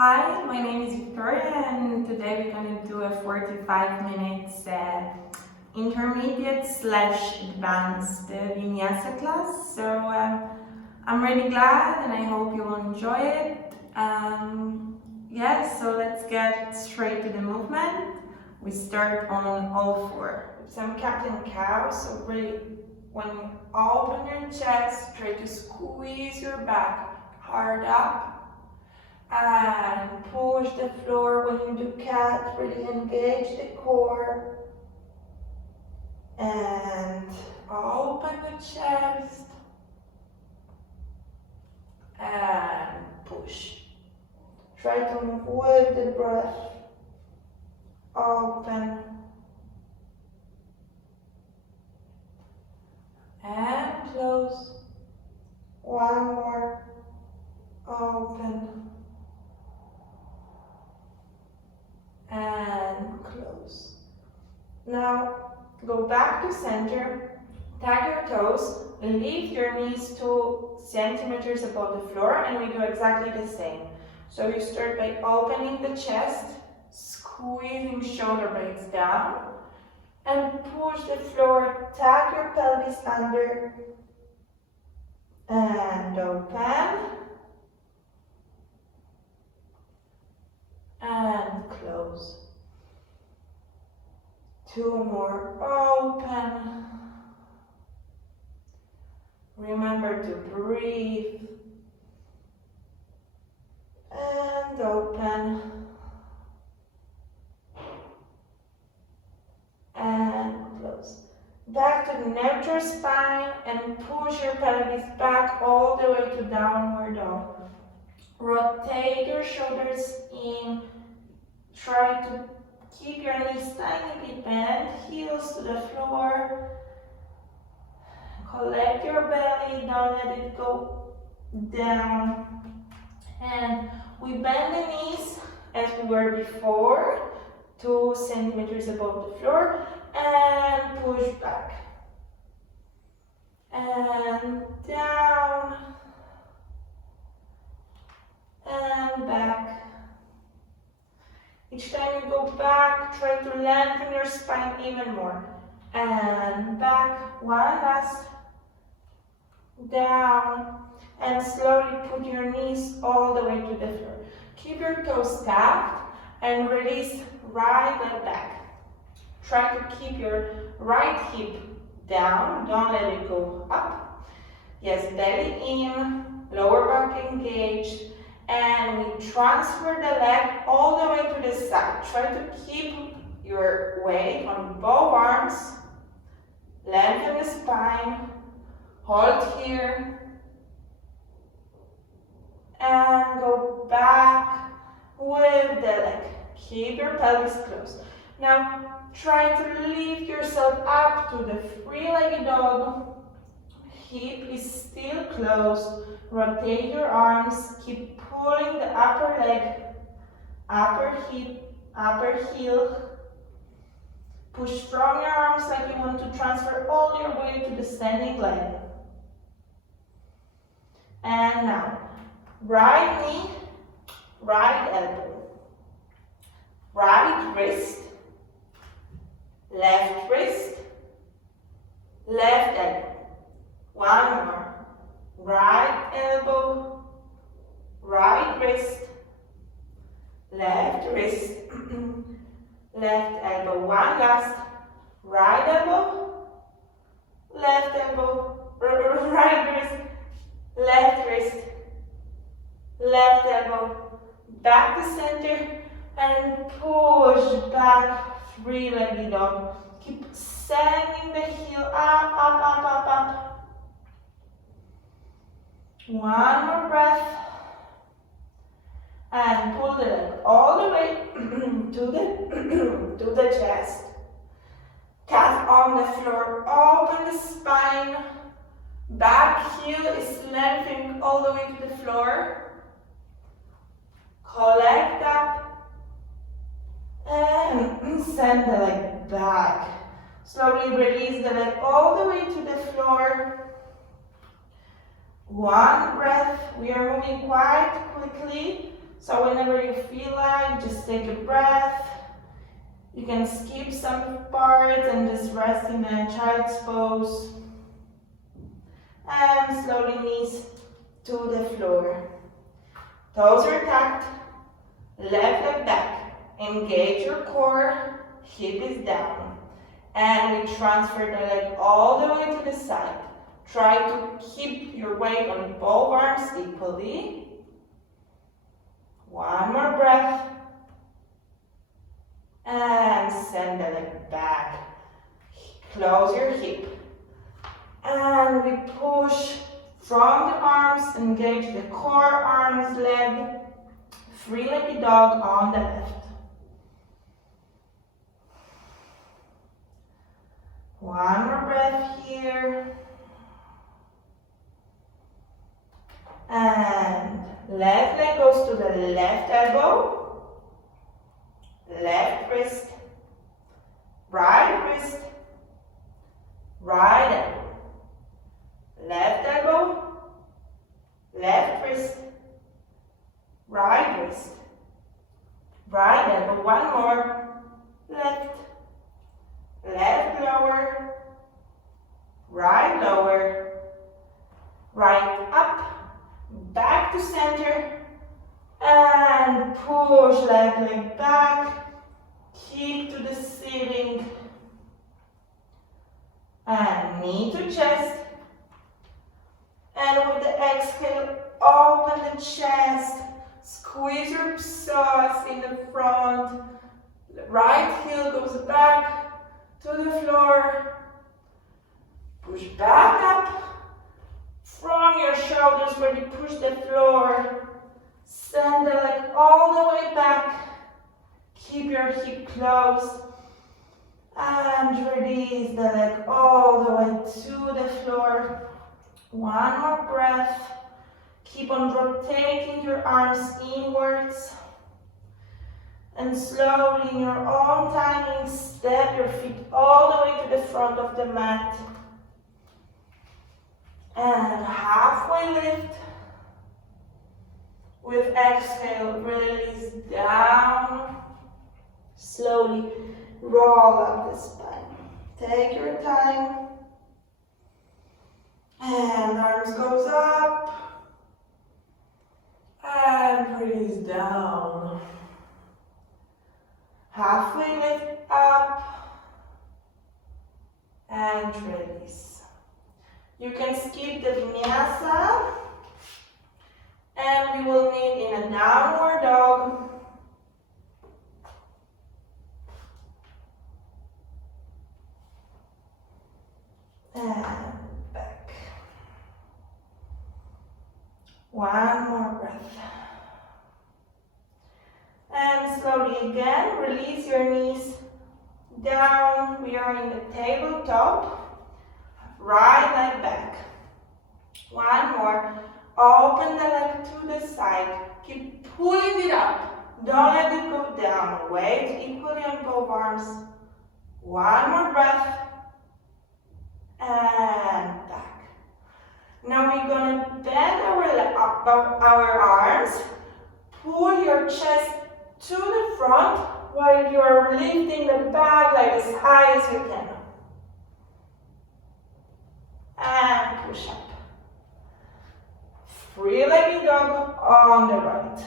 Hi, my name is Victoria and today we're going to do a 45 minutes intermediate slash advanced Vinyasa class. So I'm really glad and I hope you will enjoy it. So let's get straight to the movement. We start on all four. Some cat and cow, so really when you open your chest, try to squeeze your back hard up. And push the floor when you do cat, really engage the core. And open the chest. And push. Try to move with the breath. Open. And close. One more. Open. And close. Now go back to center, tag your toes, lift your knees 2 centimeters above the floor, and we do exactly the same. So you start by opening the chest, squeezing shoulder blades down, and push the floor, tag your pelvis under, and open. And close. 2 more. Open. Remember to breathe. And open. And close. Back to neutral spine and push your pelvis back all the way to downward dog. Rotate your shoulders in. Try to keep your knees tiny bit bent, heels to the floor. Collect your belly, don't let it go down. And we bend the knees as we were before, 2 centimeters above the floor, and push back. And down. And back. Each time you go back, try to lengthen your spine even more. And back, one last. Down. And slowly put your knees all the way to the floor. Keep your toes stacked and release right leg back. Try to keep your right hip down, don't let it go up. Yes, belly in, lower back engaged. And we transfer the leg all the way to the side. Try to keep your weight on both arms. Lengthen the spine. Hold here. And go back with the leg. Keep your pelvis closed. Now try to lift yourself up to the three-legged dog. Hip is still closed. Rotate your arms. Keep pulling the upper leg, upper hip, upper heel. Push from your arms like you want to transfer all your weight to the standing leg. And now, right knee, right elbow, right wrist, left wrist, left elbow. One more. Right elbow, right wrist, left elbow. One last. Right elbow, left elbow, right wrist, left elbow. Back to center and push back, three-legged dog. Keep sending the heel up, up, up, up, up. One more breath. And pull the leg all the way to the chest. Calf on the floor, open the spine. Back heel is lengthening all the way to the floor. Collect up. And send the leg back. Slowly release the leg all the way to the floor. One breath. We are moving quite quickly. So whenever you feel like, just take a breath. You can skip some parts and just rest in a child's pose. And slowly knees to the floor. Toes are tucked, left leg back. Engage your core, hip is down. And we transfer the leg all the way to the side. Try to keep your weight on both arms equally. One more breath. And send the leg back. Close your hip. And we push from the arms, engage the core, arms, leg. Three-legged dog on the left. One more breath here. And left leg goes to the left elbow, left wrist, right wrist, right elbow, left elbow, left wrist, right wrist, right elbow. One more. Left, left lower, right lower, right up. Back to center and push left leg back, kick to the ceiling and knee to chest, and with the exhale open the chest, squeeze your psoas in the front, the right heel goes back to the floor, push back up. From your shoulders where you push the floor, send the leg all the way back. Keep your hip closed and release the leg all the way to the floor. One more breath. Keep on rotating your arms inwards. And slowly, in your own timing, step your feet all the way to the front of the mat. And halfway lift. With exhale, release down. Slowly roll up the spine. Take your time. And arms goes up. And release down. Halfway lift up. And release. You can skip the Vinyasa, and we will meet in a downward dog. And back. One more breath. And slowly again, release your knees down. We are in the tabletop. Right leg back. One more. Open the leg to the side. Keep pulling it up. Don't let it go down. Weight equally on both arms. One more breath. And back. Now we're going to bend our arms. Pull your chest to the front while you are lifting the back like as high as you can. And push up. Three-legged dog on the right.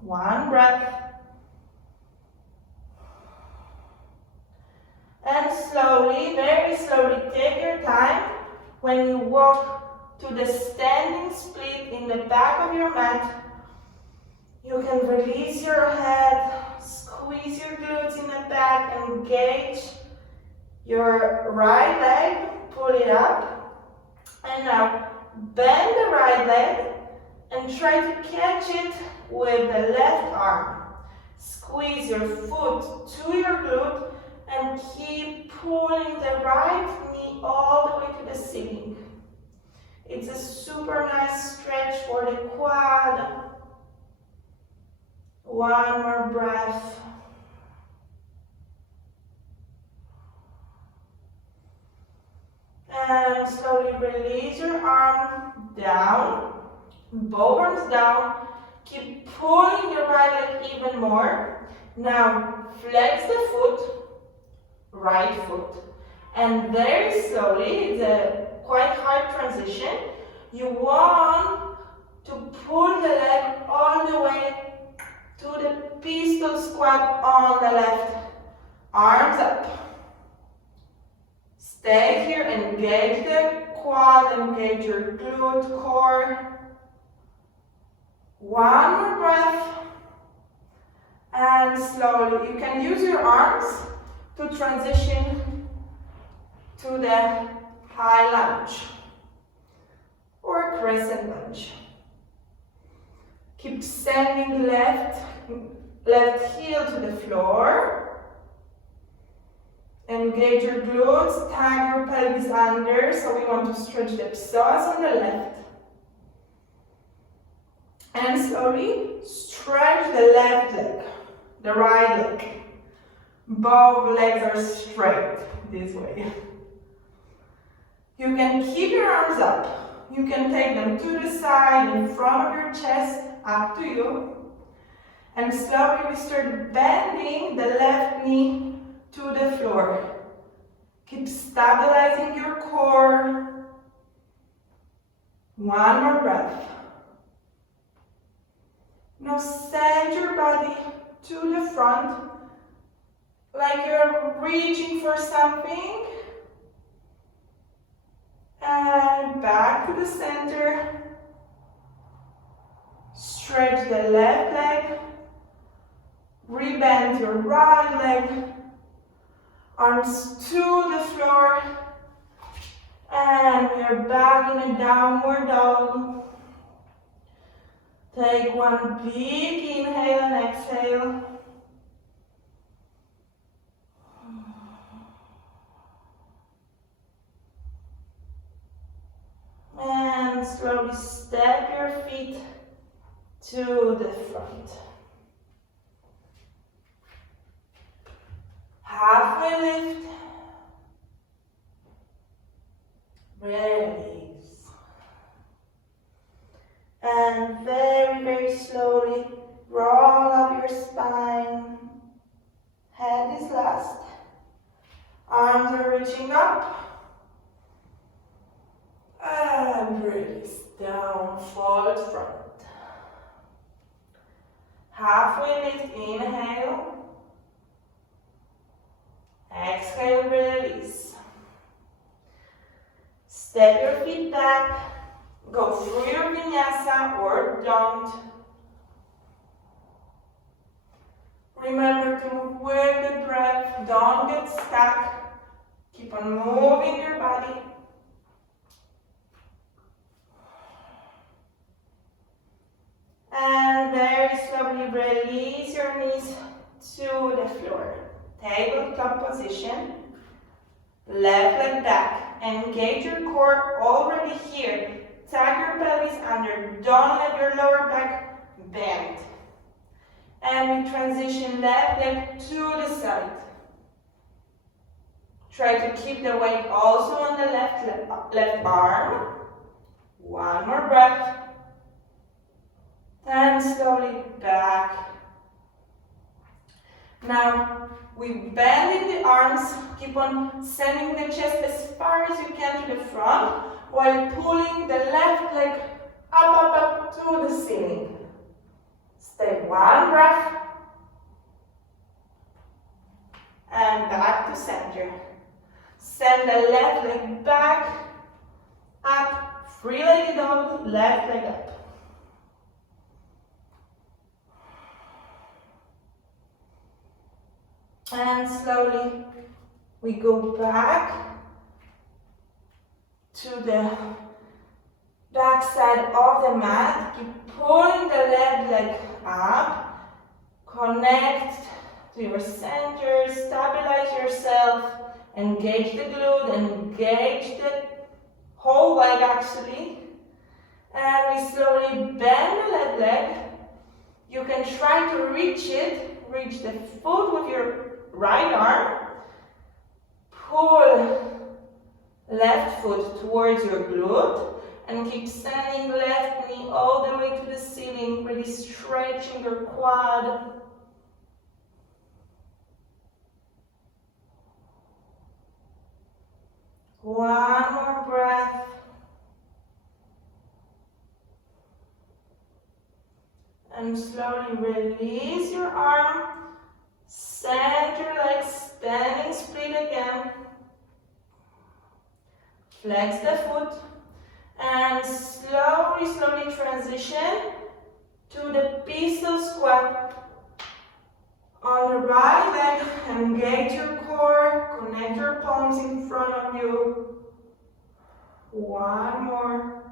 One breath. And slowly, very slowly, take your time. When you walk to the standing split in the back of your mat, you can release your head, squeeze your glutes in the back, engage your right leg. Pull it up, and now bend the right leg and try to catch it with the left arm. Squeeze your foot to your glute and keep pulling the right knee all the way to the ceiling. It's a super nice stretch for the quad. One more breath. And slowly release your arm down, both arms down. Keep pulling the right leg even more. Now flex the foot, right foot. And very slowly, it's a quite hard transition. You want to pull the leg all the way to the pistol squat on the left. Arms up. Stay here, engage the quad, engage your glute core. One more breath. And slowly, you can use your arms to transition to the high lunge or crescent lunge. Keep sending left heel to the floor. Engage your glutes, tag your pelvis under, so we want to stretch the psoas on the left. And slowly stretch the left leg, the right leg. Both legs are straight this way. You can keep your arms up. You can take them to the side, in front of your chest, up to you. And slowly we start bending the left knee to the floor. Keep stabilizing your core. One more breath. Now send your body to the front, like you're reaching for something. And back to the center. Stretch the left leg. Rebend your right leg. Arms to the floor. And we are back in a downward dog. Take one big inhale and exhale. And slowly step your feet to the front. Halfway lift. Release. And very, very slowly roll up your spine. Head is last. Arms are reaching up. And release down, forward front. Halfway lift, inhale. Exhale, release. Step your feet back. Go through your vinyasa or don't. Remember to move with the breath. Don't get stuck. Keep on moving your body. And very slowly release your knees to the floor. Tabletop position. Left leg back. Engage your core already here. Tag your pelvis under. Don't let your lower back bend. And we transition left leg to the side. Try to keep the weight also on the left arm. One more breath. And slowly back. Now we bend in the arms. Keep on sending the chest as far as you can to the front while pulling the left leg up to the ceiling. Stay one breath. And back to center. Send the left leg back, up, three-legged dog, left leg up. And slowly we go back to the back side of the mat. Keep pulling the left leg up. Connect to your center. Stabilize yourself. Engage the glute. Engage the whole leg actually. And we slowly bend the left leg. You can try to reach it. Reach the foot with your right arm. Pull left foot towards your glute. And keep sending left knee all the way to the ceiling, really stretching your quad. One more breath. And slowly release your arm. Send your legs standing split again. Flex the foot. And slowly transition to the pistol squat. On the right leg, engage your core. Connect your palms in front of you. One more.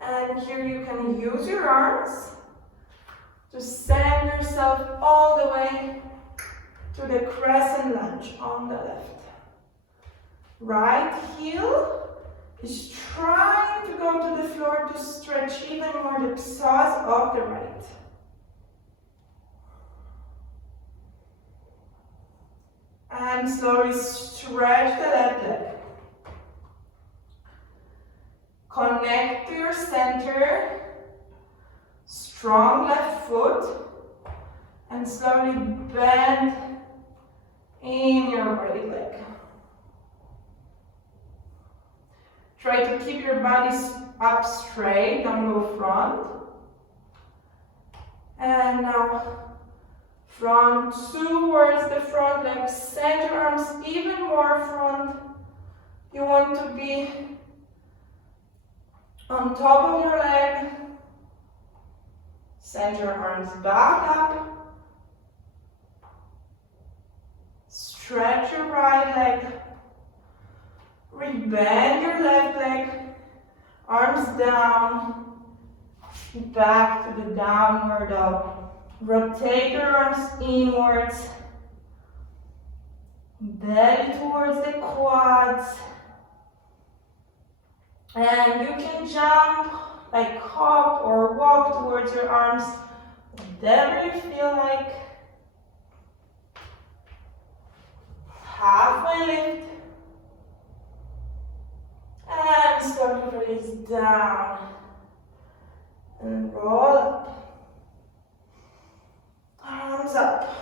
And here you can use your arms to send yourself all the way to the crescent lunge on the left. Right heel is trying to go to the floor to stretch even more the psoas of the right. And slowly stretch the left leg. Connect to your center. Strong left foot. And slowly bend in your right leg. Try to keep your body up straight, don't go front. And now, front towards the front leg. Send your arms even more front. You want to be on top of your leg. Send your arms back up. Stretch your right leg. Rebend your left leg. Arms down. Back to the downward dog. Rotate your arms inwards. Belly towards the quads. And you can jump, like hop or walk towards your arms, whatever you feel like. Halfway lift. And slowly release down. And roll up. Arms up.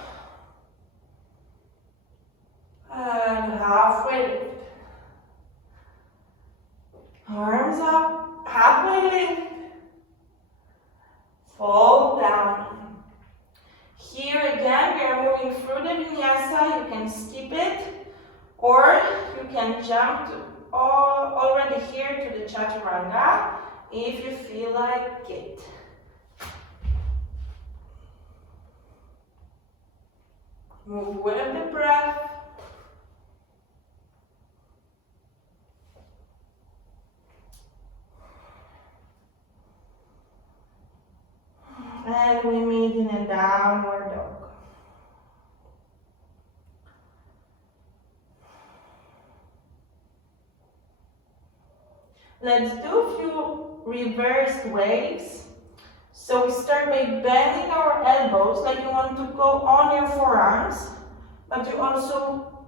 And halfway lift. Arms up, halfway lift. Fall down. Here again, we are moving through the Vinyasa. You can skip it, or you can jump to already here to the Chaturanga if you feel like it. Move with the breath. And we meet in a downward dog. Let's do a few reversed waves. So we start by bending our elbows like you want to go on your forearms, but you also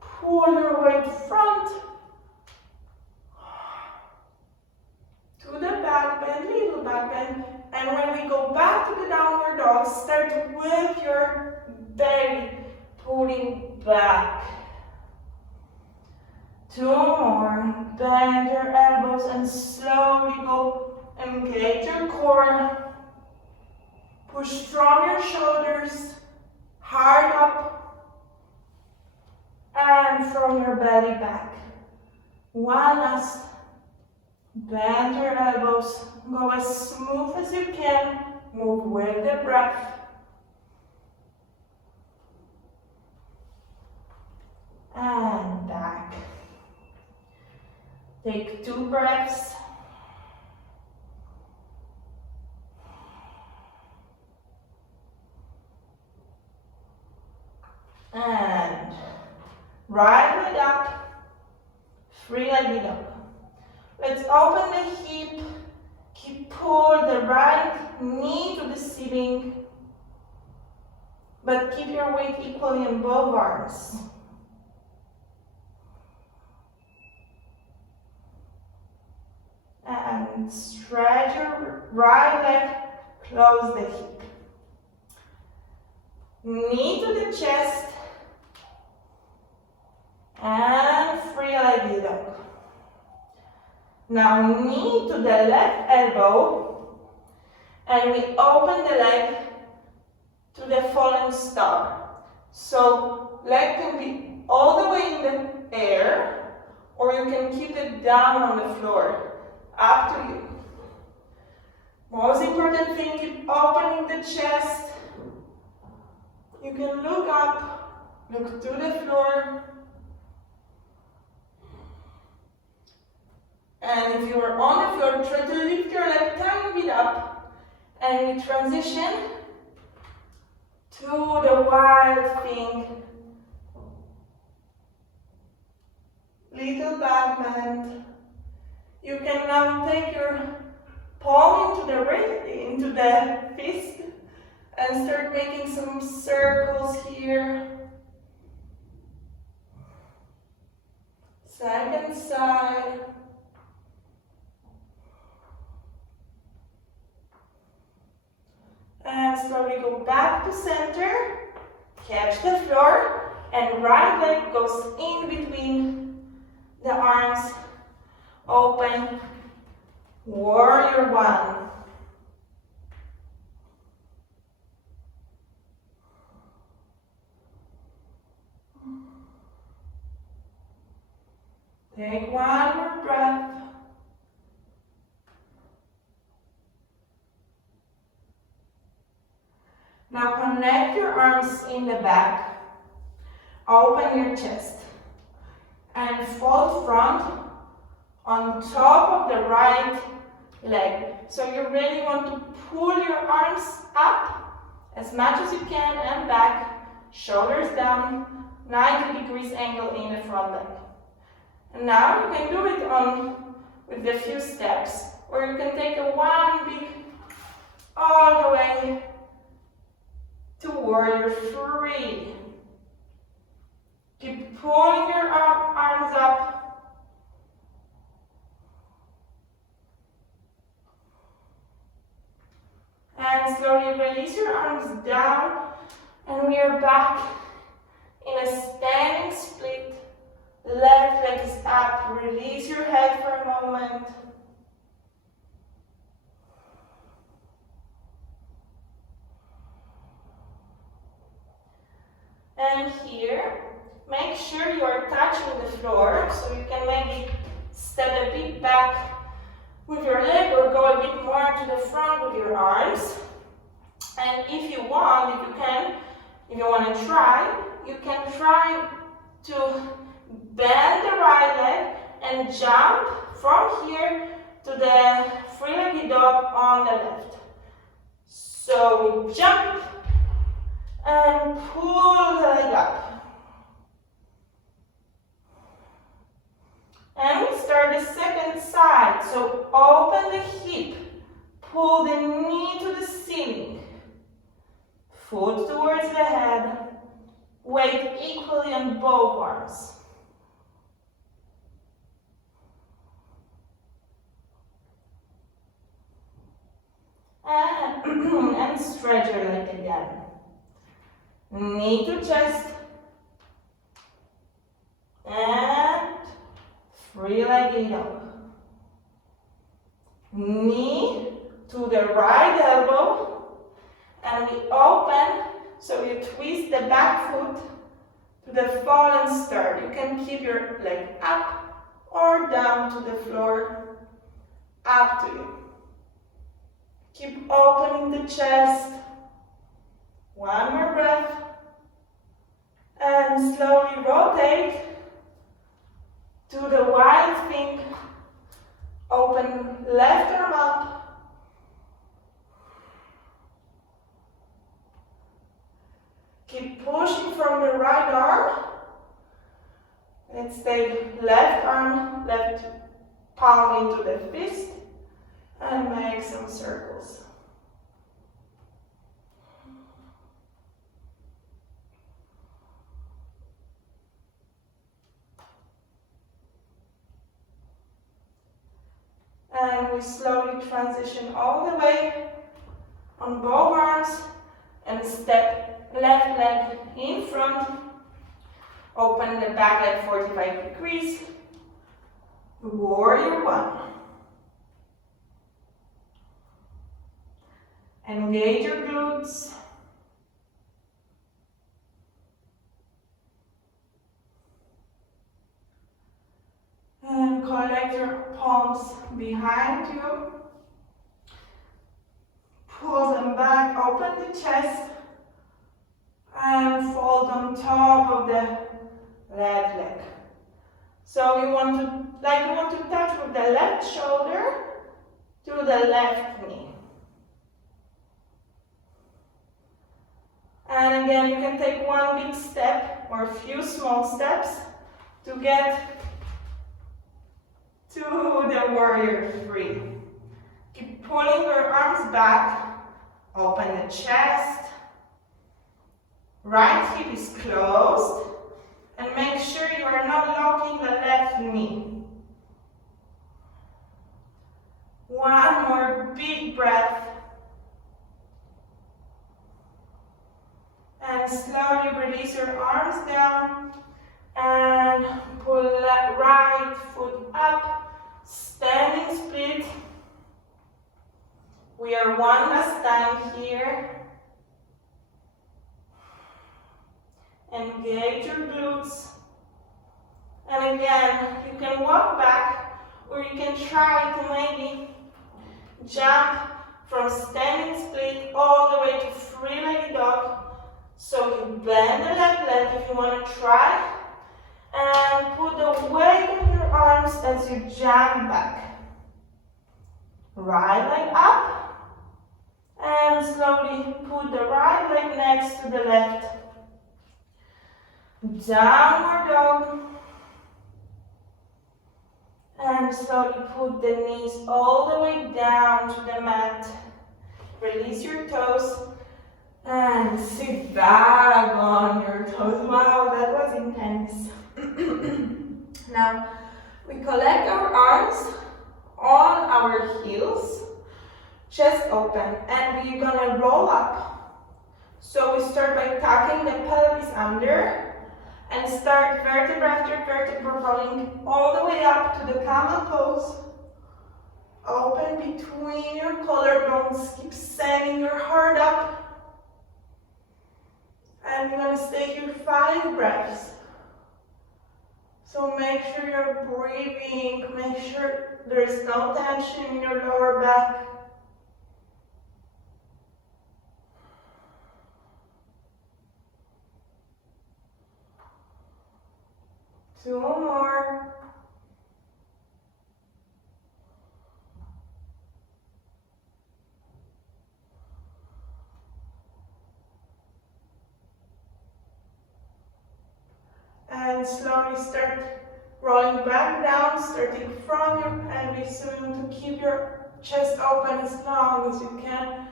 pull your weight front to the back bend, little back bend. And when we go back to the downward dog, start with your belly pulling back. Two more. Bend your elbows and slowly go engage your core. Push from your shoulders, hard up, and from your belly back. One last. Bend your elbows, go as smooth as you can, move with the breath. And back. Take 2 breaths. And right leg up, three-legged dog. Let's open the hip, keep pull the right knee to the ceiling, but keep your weight equally in both arms. and stretch your right leg, close the hip. Knee to the chest, and three-legged dog. Now knee to the left elbow, and we open the leg to the fallen star. So leg can be all the way in the air, or you can keep it down on the floor. Up to you. Most important thing, keep opening the chest. You can look up, look to the floor. And if you are on the floor, try to lift your leg tiny bit up, and we transition to the wild thing. Little back bend. You can now take your palm into the fist and start making some circles here. Second side. And slowly go back to center, catch the floor, and right leg goes in between the arms, open, warrior one. Take one more breath. Now connect your arms in the back, open your chest, and fold front on top of the right leg. So you really want to pull your arms up as much as you can and back, shoulders down, 90 degrees angle in the front leg. And now you can do it with a few steps, or you can take a one big all the way to warrior three. Keep pulling your arms up. And slowly release your arms down, and we are back in a standing split. Left leg is up. Release your head for a moment. And here, make sure you are touching the floor, so you can maybe step a bit back with your leg or go a bit more to the front with your arms. And if you want, if you want to try, you can try to bend the right leg and jump from here to the three-legged dog on the left. So we jump and pull the leg up. And we start the second side. So open the hip, pull the knee to the ceiling, foot towards the head, weight equally on both arms. And stretch your leg again. Knee to chest, and three-legged dog. Knee to the right elbow, and we open, so you twist the back foot to the fallen star. You can keep your leg up or down to the floor, up to you. Keep opening the chest. One more breath. And slowly rotate to the wild thing. Open left arm up. Keep pushing from the right arm. Let's take left arm, left palm into the fist, and make some circles. And and we slowly transition all the way on both arms and step left leg in front. Open the back leg 45 degrees. Warrior one. Engage your glutes. And collect your palms behind you. Pull them back, open the chest, and fold on top of the left leg. So you want to touch with the left shoulder to the left knee. And again, you can take one big step or a few small steps to get to the warrior three. Keep pulling your arms back, open the chest, right hip is closed, and make sure you are not locking the left knee. One more big breath. And slowly release your arms down and pull that right foot up, standing split. We are one last time here. Engage your glutes. And again, you can walk back or you can try to maybe jump from standing split all the way to three-legged dog. So you bend the left leg if you want to try, and put the weight of your arms as you jump back. Right leg up, and slowly put the right leg next to the left. Downward dog, and slowly put the knees all the way down to the mat. Release your toes. And sit back on your toes. Wow, that was intense. Now, we collect our arms on our heels, chest open, and we're gonna roll up. So we start by tucking the pelvis under and start vertebra after vertebra rolling all the way up to the camel pose. Open between your collarbones, keep sending your heart up. And you're going to stay here 5 breaths. So make sure you're breathing, make sure there is no tension in your lower back. Two more. And slowly start rolling back down, starting from your pelvis. So you want to keep your chest open as long as you can.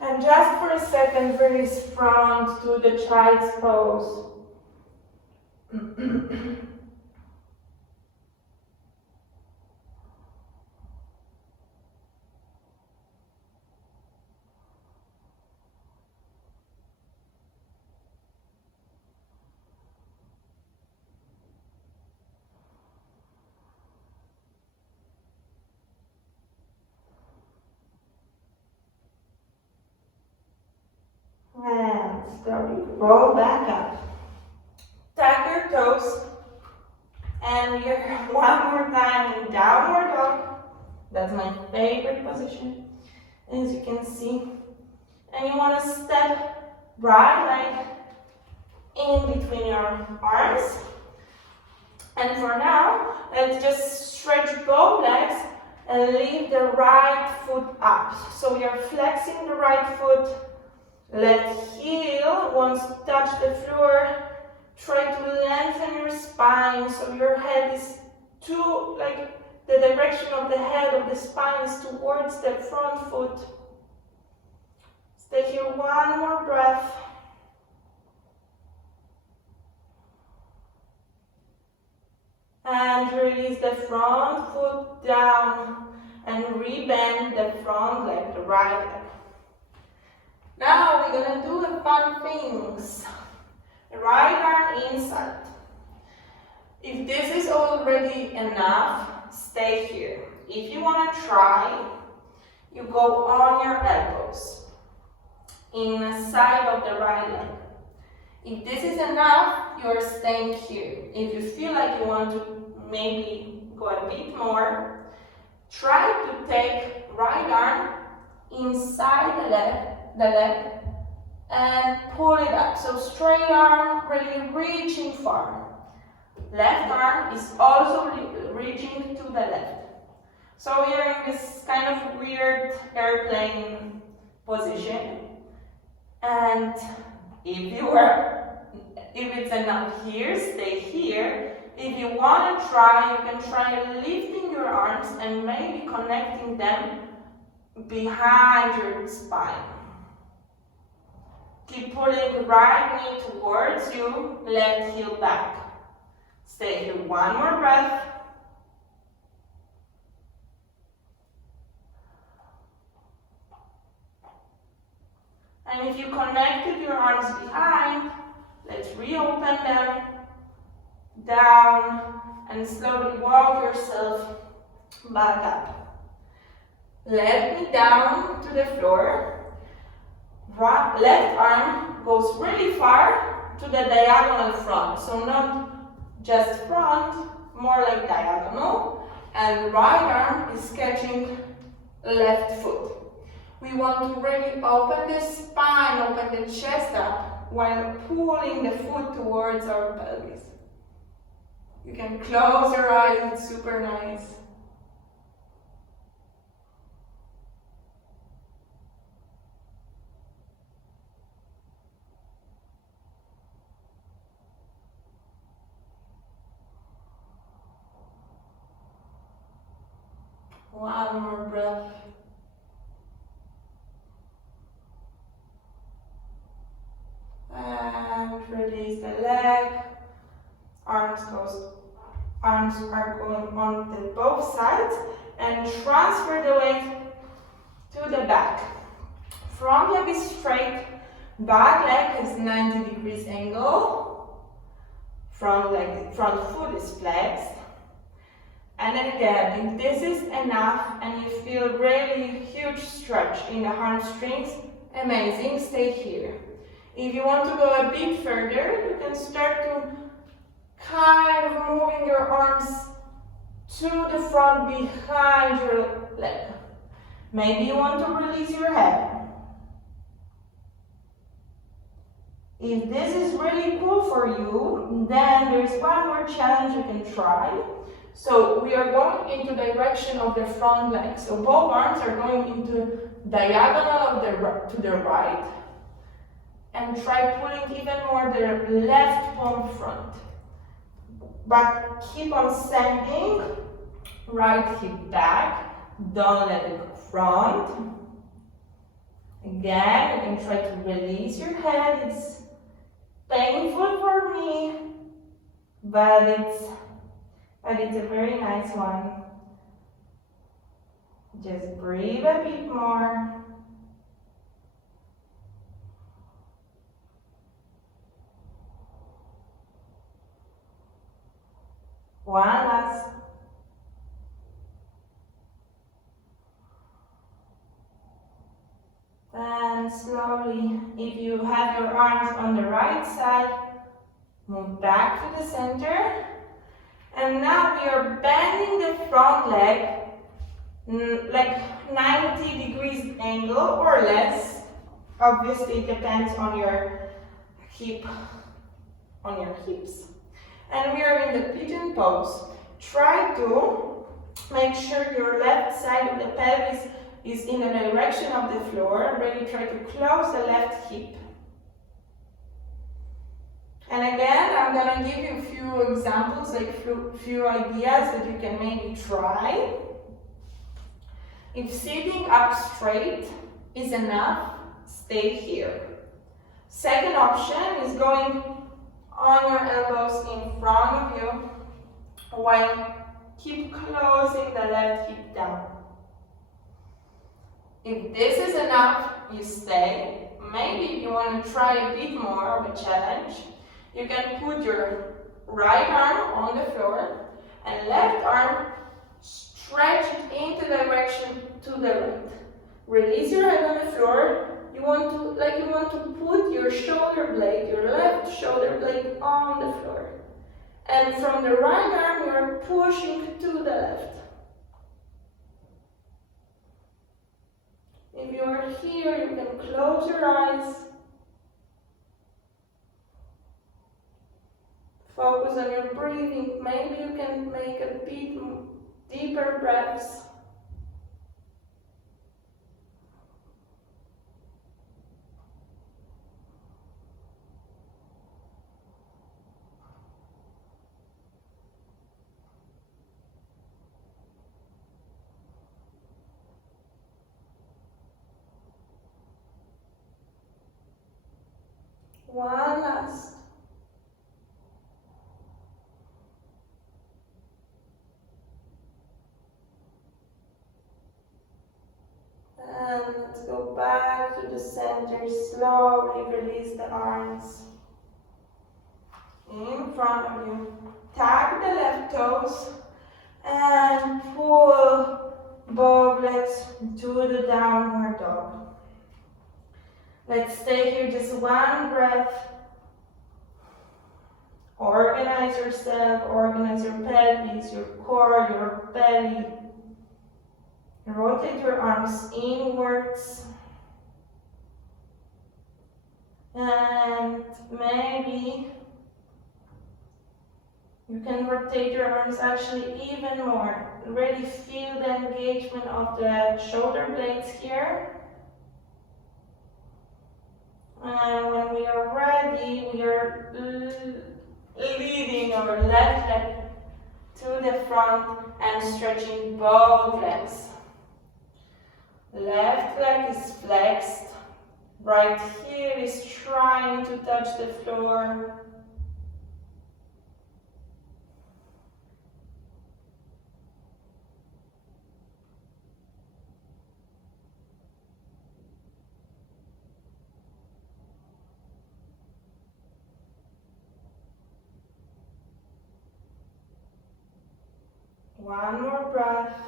And just for a second, release front to the child's pose. And slowly roll back up. Tuck your toes. And we're one more time in downward dog. That's my favorite position, as you can see. And you want to step right leg in between your arms. And for now, let's just stretch both legs and lift the right foot up. So we are flexing the right foot. Left heel wants to touch the floor. Try to lengthen your spine so your head is the direction of the head of the spine is towards the front foot. Stay here one more breath. And release the front foot down and rebend the front leg, the right leg. Now we're gonna do the fun things. Right arm inside. If this is already enough, stay here. If you wanna try, you go on your elbows in the side of the right leg. If this is enough, you're staying here. If you feel like you want to maybe go a bit more, try to take right arm inside the leg and pull it up. So straight arm really reaching far. Left arm is also reaching to the left. So we are in this kind of weird airplane position. And if it's enough here, stay here. If you want to try, you can try lifting your arms and maybe connecting them behind your spine. Keep pulling right knee towards you, left heel back. Stay here, one more breath. And if you connected your arms behind, let's reopen them, down, and slowly walk yourself back up. Left knee down to the floor. Left arm goes really far to the diagonal front, so not just front, more like diagonal, and right arm is catching left foot. We want to really open the spine, open the chest up while pulling the foot towards our pelvis. You can close your eyes, it's super nice. One more breath. And release the leg. Arms are going on the both sides and transfer the weight to the back. Front leg is straight, back leg is 90 degrees angle. Front foot is flexed. And then again, if this is enough and you feel really huge stretch in the hamstrings, amazing, stay here. If you want to go a bit further, you can start to kind of moving your arms to the front behind your leg. Maybe you want to release your head. If this is really cool for you, then there's one more challenge you can try. So we are going into the direction of the front leg. So both arms are going into diagonal to the right. And try pulling even more the left palm front. But keep on sending, right hip back, don't let it go front. Again, you can try to release your head. It's painful for me, but it's a very nice one. Just breathe a bit more. One last. And slowly, if you have your arms on the right side, move back to the center. And now we are bending the front leg like 90 degrees angle or less. Obviously, it depends on your hips. And we are in the pigeon pose. Try to make sure your left side of the pelvis is in the direction of the floor. Really try to close the left hip. And again, I'm gonna give you a few examples, like few ideas that you can maybe try. If sitting up straight is enough, stay here. Second option is going on your elbows in front of you while keep closing the left hip down. If this is enough, you stay. Maybe if you want to try a bit more of a challenge, you can put your right arm on the floor and left arm stretch it into the direction to the right. Release your head on the floor. You want to put your shoulder blade, your left shoulder blade on the floor. And from the right arm, you are pushing to the left. If you are here, you can close your eyes. Focus on your breathing. Maybe you can make a bit deeper breaths. One last. And let's go back to the center. Slowly release the arms in front of you. Tap the left toes and pull both legs to the downward dog. Let's stay here just one breath. Organize yourself, organize your pelvis, your core, your belly. Rotate your arms inwards. And maybe you can rotate your arms actually even more. Really feel the engagement of the shoulder blades here. And when we are ready, we are leading our left leg to the front and stretching both legs. Left leg is flexed. Right heel is trying to touch the floor. One more breath.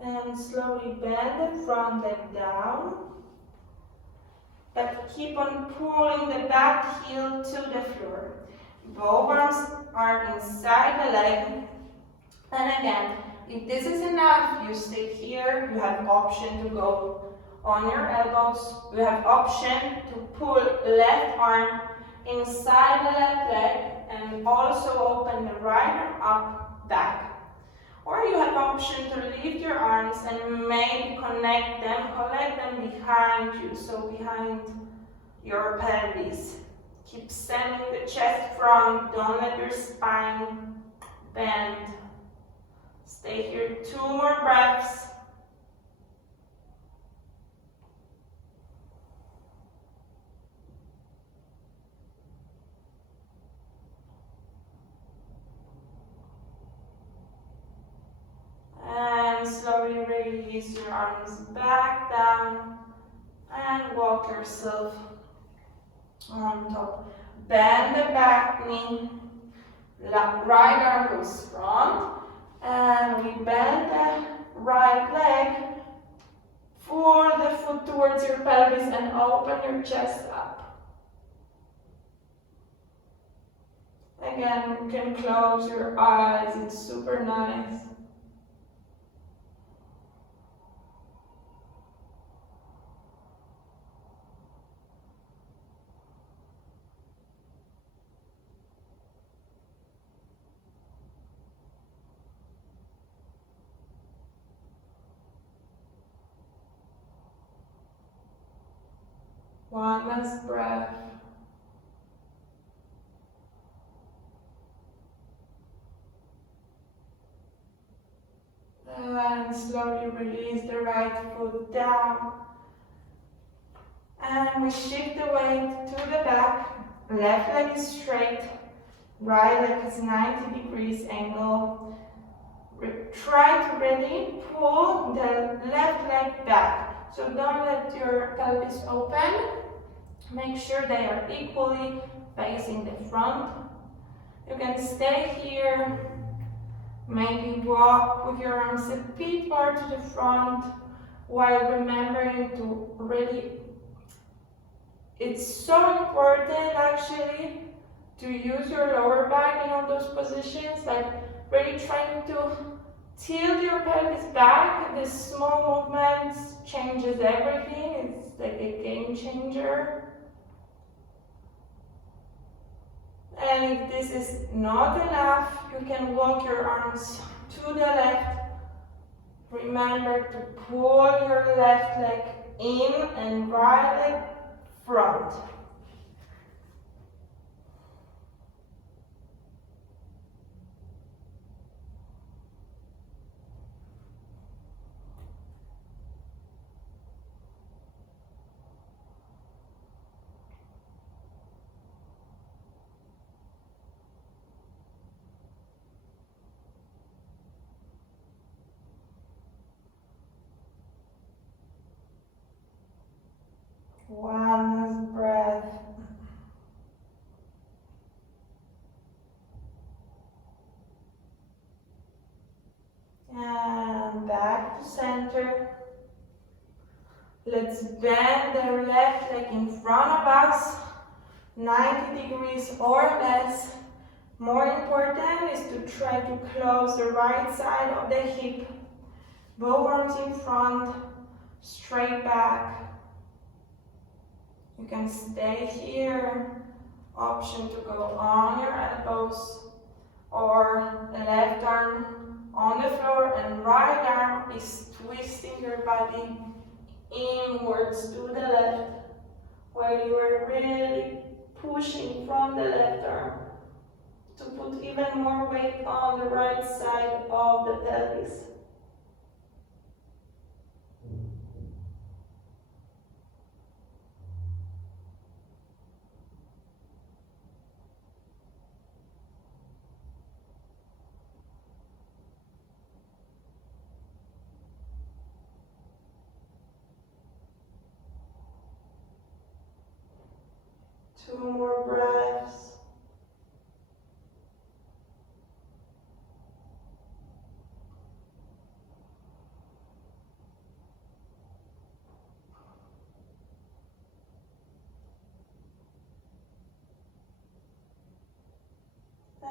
And slowly bend the front leg down. But keep on pulling the back heel to the floor. Both arms are inside the leg. And again, if this is enough, you stay here. You have option to go on your elbows. You have option to pull left arm inside the left leg and also open the right arm up, back. Or you have option to lift your arms and maybe collect them behind you, so behind your pelvis. Keep sending the chest front, don't let your spine bend. Stay here 2 more breaths. And slowly release your arms back down and walk yourself on top. Bend the back knee, right arm goes front, and we bend the right leg, pull the foot towards your pelvis and open your chest up. Again, you can close your eyes, it's super nice. One last breath. And slowly release the right foot down. And we shift the weight to the back. Left leg is straight. right leg is 90 degrees angle. Try to really pull the left leg back. So don't let your pelvis open. Make sure they are equally facing the front. You can stay here. Maybe walk with your arms a bit more to the front while remembering to really, it's so important actually to use your lower back in all those positions, like really trying to tilt your pelvis back. This small movements changes everything. It's like a game changer. And if this is not enough, you can walk your arms to the left. Remember to pull your left leg in and right leg front. One last breath. And back to center. Let's bend the left leg in front of us, 90 degrees or less. More important is to try to close the right side of the hip. Both arms in front, straight back. You can stay here. Option to go on your elbows, or the left arm on the floor and right arm is twisting your body inwards to the left, while you are really pushing from the left arm to put even more weight on the right side of the pelvis. Two more breaths.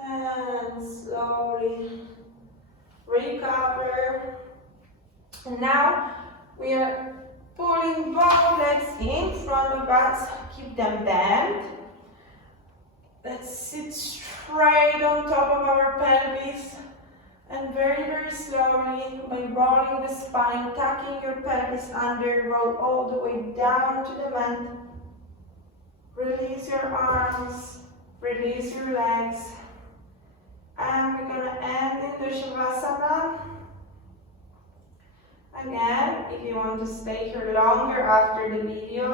And slowly recover. And now we are pulling both legs in front of us. Keep them bent. Let's sit straight on top of our pelvis. And very, very slowly, by rolling the spine, tucking your pelvis under, roll all the way down to the mat. Release your arms, release your legs. And we're going to end in the Shavasana. Again, if you want to stay here longer after the video,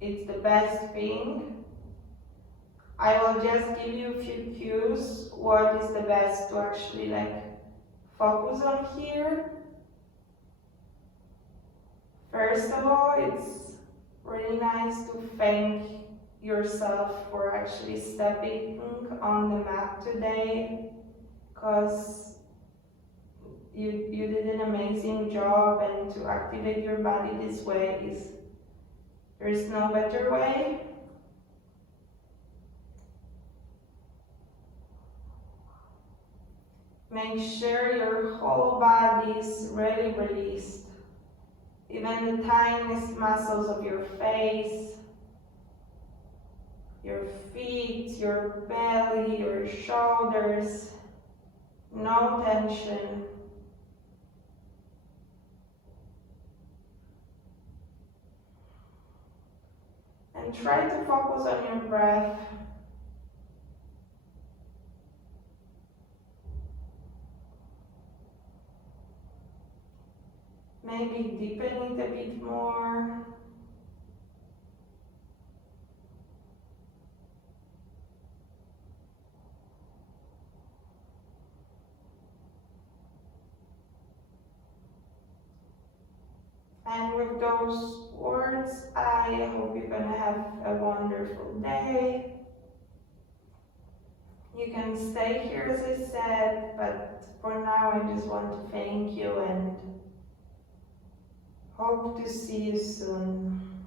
it's the best thing. I will just give you a few cues what is the best to actually focus on here. First of all, it's really nice to thank yourself for actually stepping on the mat today, because you did an amazing job, and to activate your body this way there is no better way. Make sure your whole body is really released. Even the tiniest muscles of your face, your feet, your belly, your shoulders, no tension. And try to focus on your breath. Maybe deepen it a bit more. And with those words, I hope you're gonna have a wonderful day. You can stay here as I said, but for now I just want to thank you and hope to see you soon.